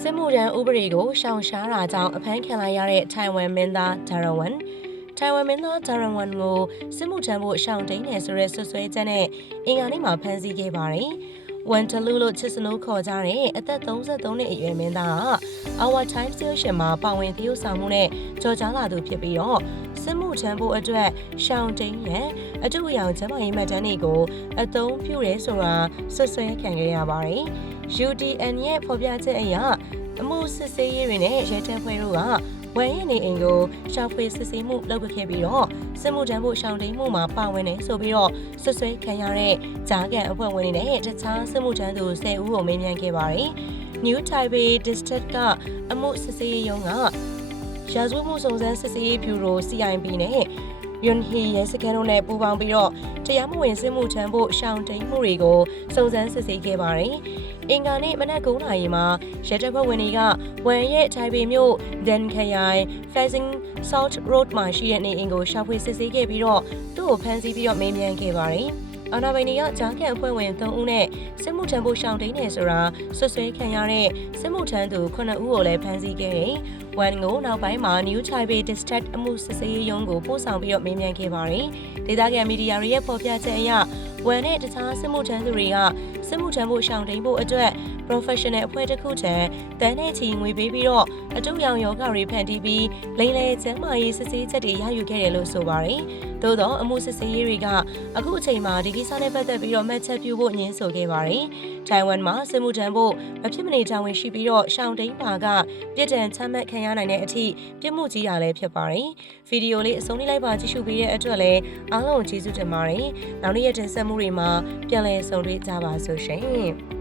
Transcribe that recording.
စစ်မှုထမ်းဥပဒေကိုရှောင်ရှားတာကြောင့်အဖမ်းခံလိုက်ရတဲ့ထိုင်ဝမ်မင်းသားဒါရဝန်ထိုင်ဝမ်မင်းသားဒါရဝန်ကိုစစ်မှုထမ်းဖို့ရှောင်တိန်နေဆိုတဲ့ဆွဆွဲချက်နဲ့အင်္ဂါနေ့မှာဖမ်းဆီးခဲ့ပါတယ်။ဝန်တလူလို့ချစ်စနိုးခေါ်ကြတဲ့အသက်33နှစ်အရွယ်မင်းသားက Our Time Station မှာပါဝင်သရုပ်ဆောင်မှုနဲ့ကြော်ကြားလာသူဖြစ်ပြီးတော့ စစ်မှုထမ်းဖို့အတွက်ရှောင်တိန်ရန်အတူအယောင်ကျန်းမာရေးမှတ်တမ်းတွေကိုအသုံးပြုရဲဆိုတာဆွဆွဲခံခဲ့ရပါတယ်။ UDN ရဲ့ဖော်ပြချက်အရအမှုစစ်ဆေးရေးတွေနဲ့ရဲတပ်ဖွဲ့တို့ကဝယ်ရင်နေအိမ်ကိုရှာဖွေစစ်ဆေးမှုလုပ်ခဲ့ပြီးတော့စစ်မှုထမ်းဖို့ရှောင်တိန်မှုမှာပါဝင်နေဆိုပြီးတော့ဆွဆွဲခံရတဲ့ဂျာကန်အဖွဲ့ဝင်တွေနဲ့တခြားစစ်မှုထမ်းသူ10ဦးကိုမေးမြန်းခဲ့ပါတယ်။ New Taipei District ကအမှုစစ်ဆေးရေးရုံးက ရာဇဝတ်မှုစုံစမ်းစစ်ဆေးရေးဗျူရို CIB နဲ့ယွန်ဟီရဲစခန်းတို့နဲ့ပူးပေါင်းပြီးတော့တရားမဝင်စစ်မှုထမ်းဖို့ရှောင်တိန်မှုတွေကိုစုံစမ်းစစ်ဆေးခဲ့ပါတယ်။အင်္ဂါနေ့မနက်9:00နာရီမှာရဲတပ်ဖွဲ့ဝင်တွေကဝမ်ရဲ့ထိုင်ပေမြို့ဒန်ခရိုင် Phasing Salt Road မှာရှိတဲ့နေအိမ်ကိုရှာဖွေစစ်ဆေးခဲ့ပြီးတော့သူ့ကိုဖမ်းဆီးပြီးတော့မေးမြန်းခဲ့ပါတယ်။ အာနာပိုင်တွေကဂျာကန်အဖွဲ့ဝင်3ဦးနဲ့စစ်မှုထမ်းဖို့ရှောင်တိန်နေဆိုတာဆွဆွဲခံရတဲ့စစ်မှုထမ်းသူ9ဦးကိုလည်းဖမ်းဆီးခဲ့တယ်။ဝန်ကိုနောက်ပိုင်းမှာ New Taipei District အမှုစစ်ဆေးရေးရုံးကိုပို့ဆောင်ပြီးတော့မေးမြန်းခဲ့ပါတယ်။ဒေသခံမီဒီယာတွေရဲ့ဖော်ပြချက်အရဝန်နဲ့တခြားစစ်မှုထမ်းသူတွေကစစ်မှုထမ်းဖို့ရှောင်တိန်ဖို့အတွက် professional အဖွဲ့တစ်ခုထံတန်းနဲ့ချီငွေပေးပြီးတော့အတူရောင်ယောဂတွေဖန်တီးပြီးလိမ့်လေကျမ်းမာရေးစစ်ဆေးချက်တွေရယူခဲ့တယ်လို့ဆိုပါတယ်။သို့တော့အမှုစစ်ဆေးရေးတွေကအခုအချိန်မှာဒီကိစ္စနဲ့ပတ်သက်ပြီးတော့မှတ်ချက်ပြုဖို့ညှင်းဆိုခဲ့ပါတယ်။ထိုင်ဝမ်မှာစစ်မှုထမ်းဖို့မဖြစ်မနေတာဝန်ရှိပြီးတော့ရှောင်တိန်ပါကပြစ်ဒဏ်ချမှတ်ခံရနိုင်တဲ့အထိပြစ်မှုကြီးရလည်းဖြစ်ပါတယ်။ဗီဒီယိုလေးအဆုံးလေးလိုက်ပါကြည့်ရှုပေးတဲ့အတွက်လည်းအားလုံးကျေးဇူးတင်ပါတယ်။နောက်နေ့ရက်တင်ဆက်မှုတွေမှာပြန်လည်ဆုံတွေ့ကြပါစို့ရှင်။